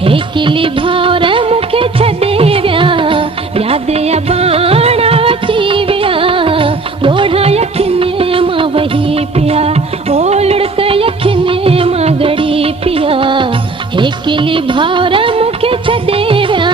हे किली भावर मुखे छॾे विया याद या बाणा अची विया ॻोढ़ा यखिने मां वही पिया ओ लुड़क यखिने मां गड़ी पिया हे किली भावर मुखे छॾे विया।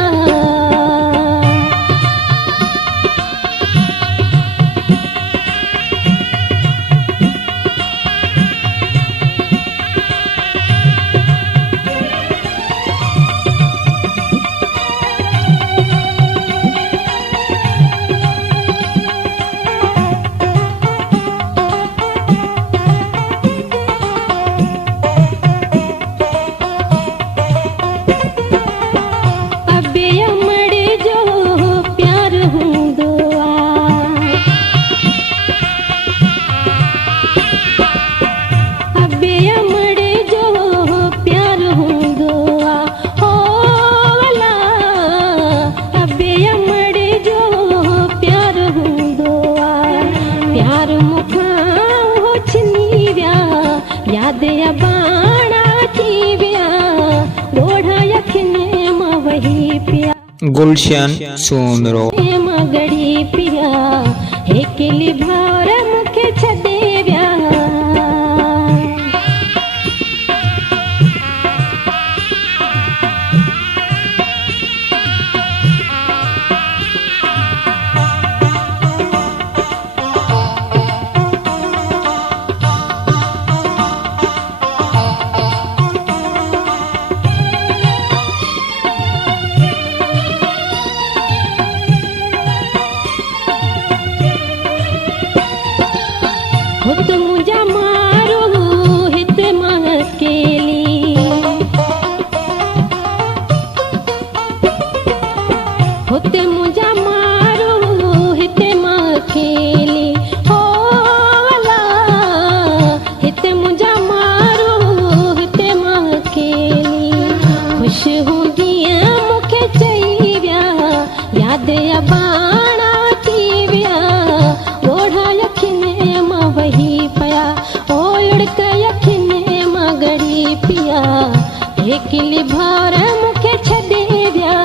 याद या बाणा अची विया ॻोढ़ा यखिने मां वही पिया गुलशन सोनरो मां गड़ी पिया हे किली भावर मुखे छॾे विया। हुत मुंहिंजा मारो हिते मां अकेली हुते मुंहिंजा मारो हिते मां अकेली हो अला हिते मुंहिंजा मारो हिते मां अकेली ख़ुशि हूंदी मूंखे चई विया याद या बाणा अची विया ॻोढ़ा यखिने मां वही पिया ओ लुड़क यखिने मां गड़ी पिया हे किली भावर मुखे छॾे विया।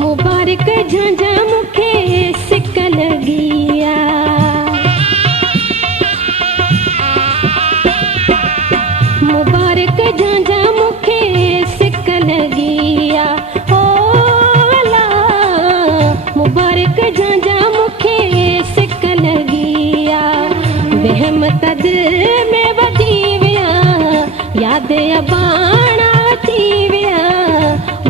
मुबारक झांझा मुखे सिक लगिया मुबारक झांझा मुखे सिक लगिया ओ अला मुबारक झांझा मुखे सिक लगिया वहम तद में वधी विया याद या बाणा अची विया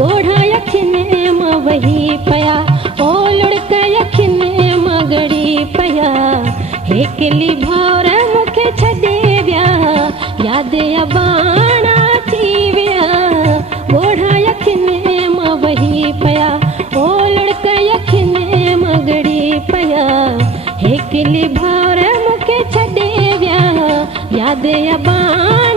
ॻोढ़ा यखिने मां वही पिया ओ लुड़क यखिने मां गड़ी पिया हे किली भावर मुखे छॾे विया याद या बाणा अची विया ॻोढ़ा यखिने मां वही पिया ओ लुड़क यखिने मां गड़ी पिया हे किली भावर मुखे छॾे विया याद या बाणा